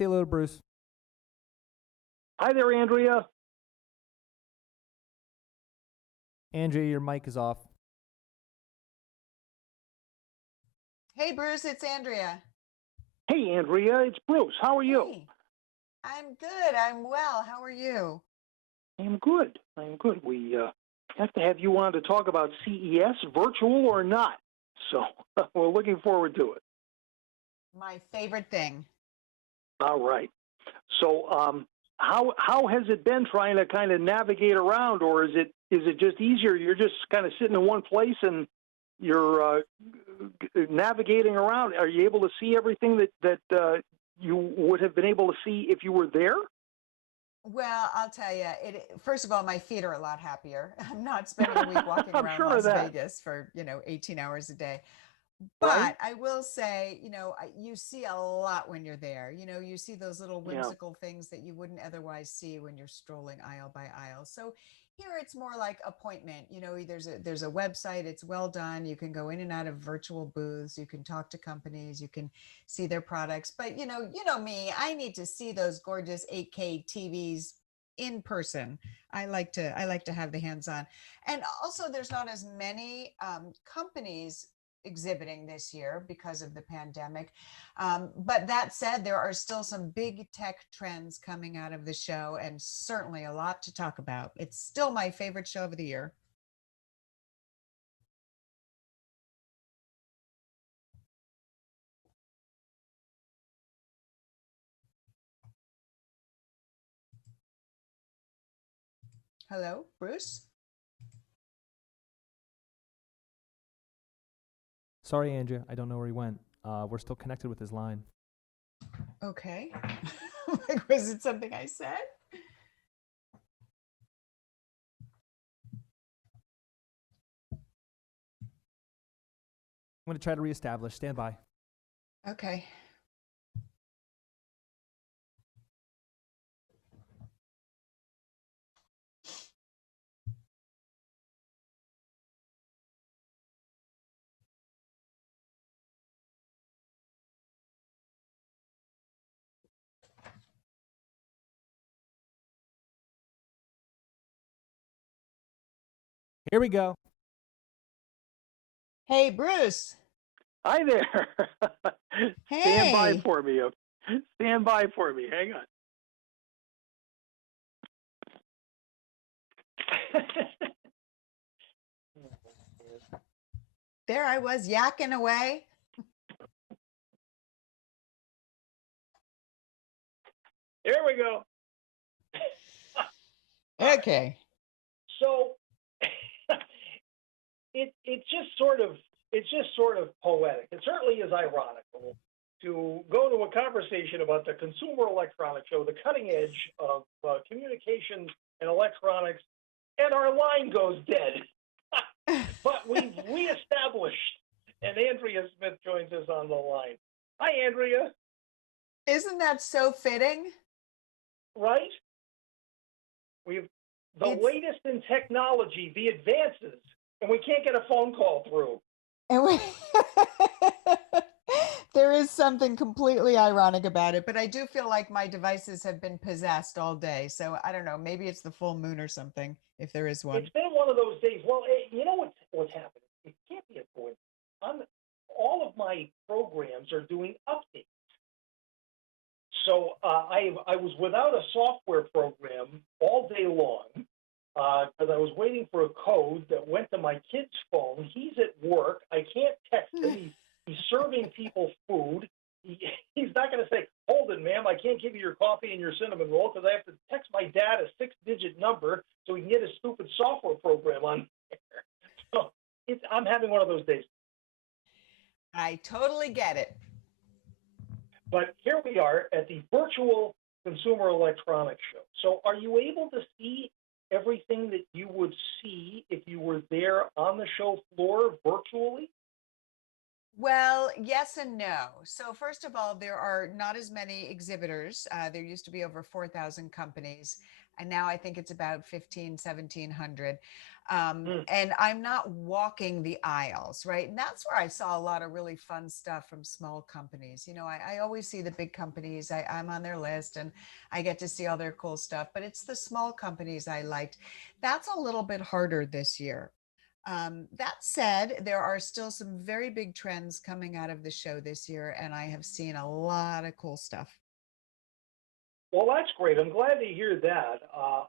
Say hello to Bruce. Hi there, Andrea. Andrea, your mic is off. Hey, Bruce, it's Andrea. Hey, Andrea, it's Bruce. How are you? Hey, I'm good. I'm well. How are you? I'm good. We have to have you on to talk about CES, virtual or not. So we're looking forward to it. My favorite thing. All right. So how has it been trying to kind of navigate around, or is it just easier? You're just kind of sitting in one place and you're navigating around. Are you able to see everything that you would have been able to see if you were there? Well, I'll tell you, first of all, my feet are a lot happier. I'm not spending a week walking I'm around sure of Las that. Vegas for, 18 hours a day. Right? But I will say, you see a lot when you're there. You see those little Yeah. whimsical things that you wouldn't otherwise see when you're strolling aisle by aisle. So here it's more like appointment. There's a website, it's well done. You can go in and out of virtual booths. You can talk to companies. You can see their products. But you know me, I need to see those gorgeous 8K TVs in person. I like to have the hands on. And also there's not as many companies exhibiting this year because of the pandemic. But that said, there are still some big tech trends coming out of the show and certainly a lot to talk about. It's still my favorite show of the year. Hello, Bruce? Sorry, Andrea. I don't know where he went. We're still connected with his line. Okay. Was it something I said? I'm going to try to reestablish. Stand by. Okay. Here we go. Hey, Bruce. Hi there. Hey. Stand by for me. Stand by for me. Hang on. There I was yakking away. Here we go. Okay. So it's just sort of poetic. It certainly is ironical to go to a conversation about the Consumer Electronics Show, the cutting edge of communications and electronics, and our line goes dead. But we've reestablished, and Andrea Smith joins us on the line. Hi, Andrea. Isn't that so fitting? Right? We've the latest in technology, the advances, and we can't get a phone call through. And there is something completely ironic about it, but I do feel like my devices have been possessed all day. So I don't know, maybe it's the full moon or something, if there is one. It's been one of those days. Well, you know what's happening? It can't be a coincidence. All of my programs are doing updates. So I was without a software program all day long because I was waiting for a code that went to my kid's phone. He's at work. I can't text him. He's serving people food. He's not going to say, "Hold it, ma'am, I can't give you your coffee and your cinnamon roll," because I have to text my dad a 6-digit number so he can get his stupid software program on there. So I'm having one of those days. I totally get it. But here we are at the virtual Consumer Electronics Show. So are you able to see everything that you would see if you were there on the show floor virtually? Well, yes and no. So first of all, there are not as many exhibitors. There used to be over 4,000 companies. and now I think it's about 15, 1700. Mm. And I'm not walking the aisles, right? And that's where I saw a lot of really fun stuff from small companies. I always see the big companies. I'm on their list and I get to see all their cool stuff, but it's the small companies I liked. That's a little bit harder this year. That said, there are still some very big trends coming out of the show this year, and I have seen a lot of cool stuff. Well, that's great. I'm glad to hear that.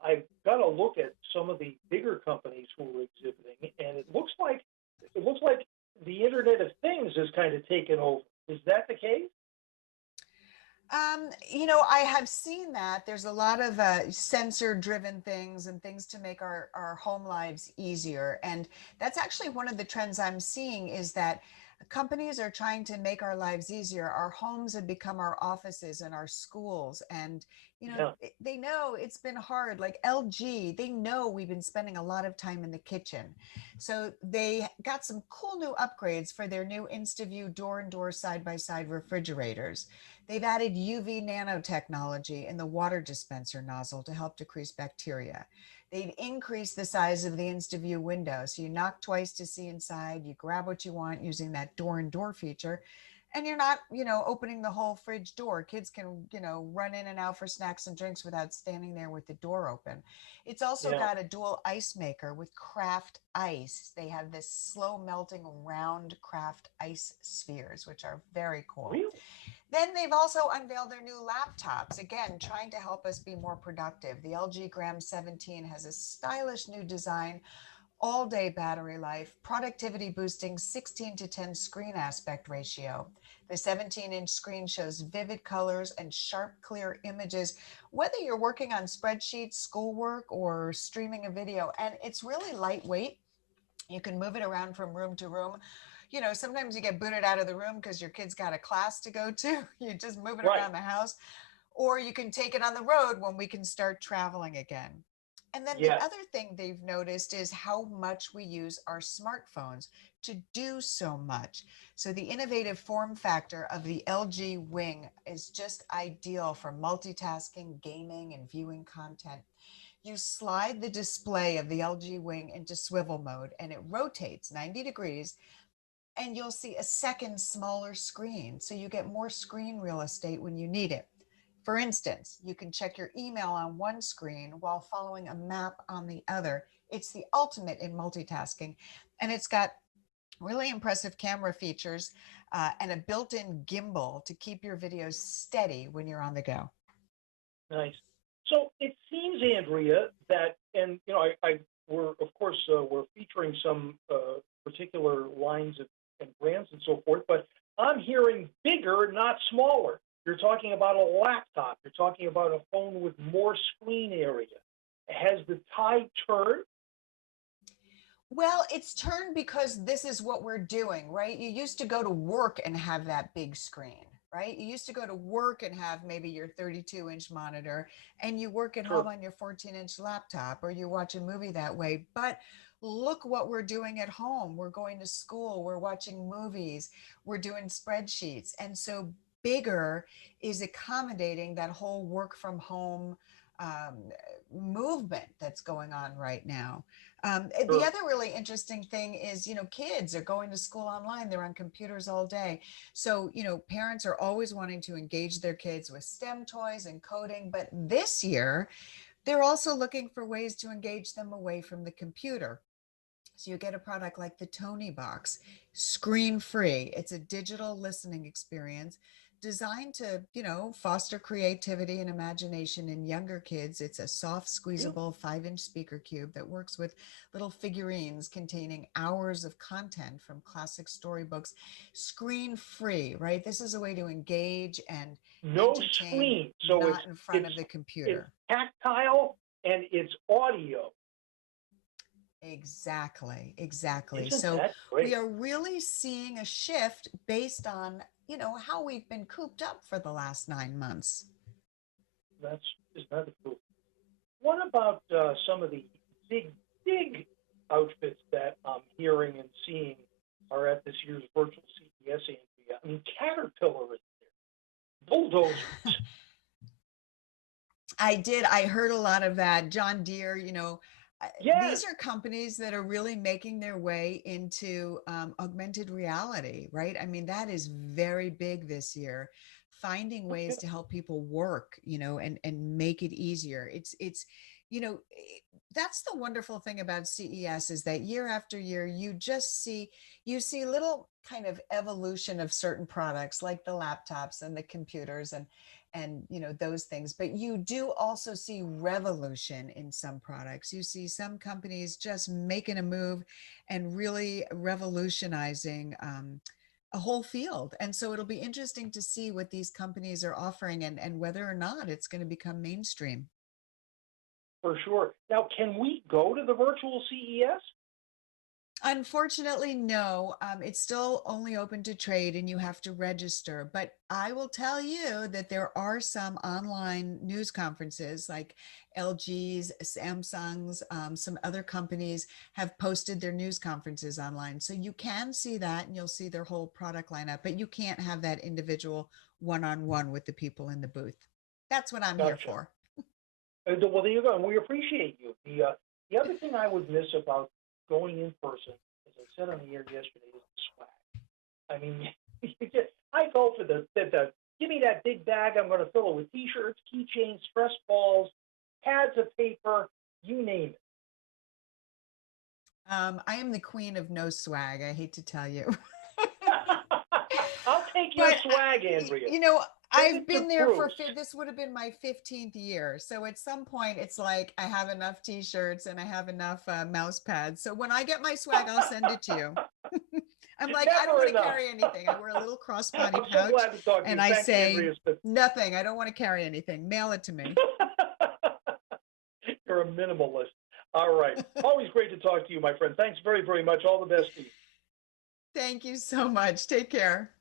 I've got to look at some of the bigger companies who are exhibiting, and it looks like the Internet of Things has kind of taken over. Is that the case? I have seen that there's a lot of sensor driven things and things to make our home lives easier. And that's actually one of the trends I'm seeing is that companies are trying to make our lives easier. Our homes have become our offices and our schools. And, Yeah. they know it's been hard. Like LG, they know we've been spending a lot of time in the kitchen. So they got some cool new upgrades for their new InstaView door and door side by side refrigerators. They've added UV nanotechnology in the water dispenser nozzle to help decrease bacteria. They've increased the size of the InstaView window. So you knock twice to see inside, you grab what you want using that door and door feature, and you're not, opening the whole fridge door. Kids can, run in and out for snacks and drinks without standing there with the door open. It's also Yeah. got a dual ice maker with craft ice. They have this slow melting round craft ice spheres, which are very cool. Really? Then they've also unveiled their new laptops, again, trying to help us be more productive. The LG Gram 17 has a stylish new design, all day battery life, productivity boosting 16 to 10 screen aspect ratio. The 17-inch screen shows vivid colors and sharp, clear images, whether you're working on spreadsheets, schoolwork, or streaming a video. And it's really lightweight. You can move it around from room to room. Sometimes you get booted out of the room because your kid's got a class to go to. You just move it Right. around the house, or you can take it on the road when we can start traveling again. And then the Yes. other thing they've noticed is how much we use our smartphones to do so much. So the innovative form factor of the LG Wing is just ideal for multitasking, gaming, and viewing content. You slide the display of the LG Wing into swivel mode and it rotates 90 degrees, and you'll see a second smaller screen. So you get more screen real estate when you need it. For instance, you can check your email on one screen while following a map on the other. It's the ultimate in multitasking. And it's got really impressive camera features and a built in gimbal to keep your videos steady when you're on the go. Nice. So it seems, Andrea, that, and we're of course we're featuring some particular lines and brands and so forth, but I'm hearing bigger, not smaller. You're talking about a laptop. You're talking about a phone with more screen area. Has the tide turned? Well, it's turned because this is what we're doing, right? You used to go to work and have that big screen, right? You used to go to work and have maybe your 32-inch monitor, and you work at home Sure. on your 14-inch laptop, or you watch a movie that way. But look what we're doing at home. We're going to school, we're watching movies, we're doing spreadsheets. And so bigger is accommodating that whole work from home um, movement that's going on right now. The Sure. other really interesting thing is, kids are going to school online. They're on computers all day. So, parents are always wanting to engage their kids with STEM toys and coding. But this year, they're also looking for ways to engage them away from the computer. So you get a product like the Tony Box, screen free. It's a digital listening experience designed to, foster creativity and imagination in younger kids. It's a soft, Really? squeezable 5-inch speaker cube that works with little figurines containing hours of content from classic storybooks, screen free, right? This is a way to engage and No entertain, screen. So it's not in front it's of the it's computer. tactile and it's audio. Exactly, exactly. Isn't So that we great? are really seeing a shift based on, how we've been cooped up for the last 9 months. That's Isn't that the truth? What about some of the big outfits that I'm hearing and seeing are at this year's virtual CES, Andrea? I mean, Caterpillar is there, bulldozers. I did. I heard a lot of that. John Deere, Yes. these are companies that are really making their way into augmented reality, right? I mean, that is very big this year. Finding ways to help people work, and make it easier. You know, that's the wonderful thing about CES is that year after year, you see little kind of evolution of certain products like the laptops and the computers and those things, but you do also see revolution in some products. You see some companies just making a move and really revolutionizing a whole field. And so it'll be interesting to see what these companies are offering and whether or not it's going to become mainstream. For sure. Now, can we go to the virtual CES? Unfortunately, no. It's still only open to trade and you have to register. But I will tell you that there are some online news conferences like LG's, Samsung's, some other companies have posted their news conferences online. So you can see that and you'll see their whole product lineup, but you can't have that individual one-on-one with the people in the booth. That's what I'm here Gotcha. for. Well, there you go, and we appreciate you. The other thing I would miss about going in person, as I said on the air yesterday, is the swag. I mean, I go for the give me that big bag. I'm going to fill it with T-shirts, keychains, stress balls, pads of paper, you name it. I am the queen of no swag. I hate to tell you. I'll take your But swag, Andrea. Send I've it to been there Bruce. this would have been my 15th year. So at some point it's like I have enough t-shirts and I have enough mouse pads. So when I get my swag, I'll send it to you. I'm like, I don't Never want to enough. carry anything. I wear a little crossbody I'm so pouch glad to talk to and you. I Thanks, say Andrea Smith. nothing. I don't want to carry anything. Mail it to me. You're a minimalist. All right. Always great to talk to you, my friend. Thanks very, very much. All the best to you. Thank you so much. Take care.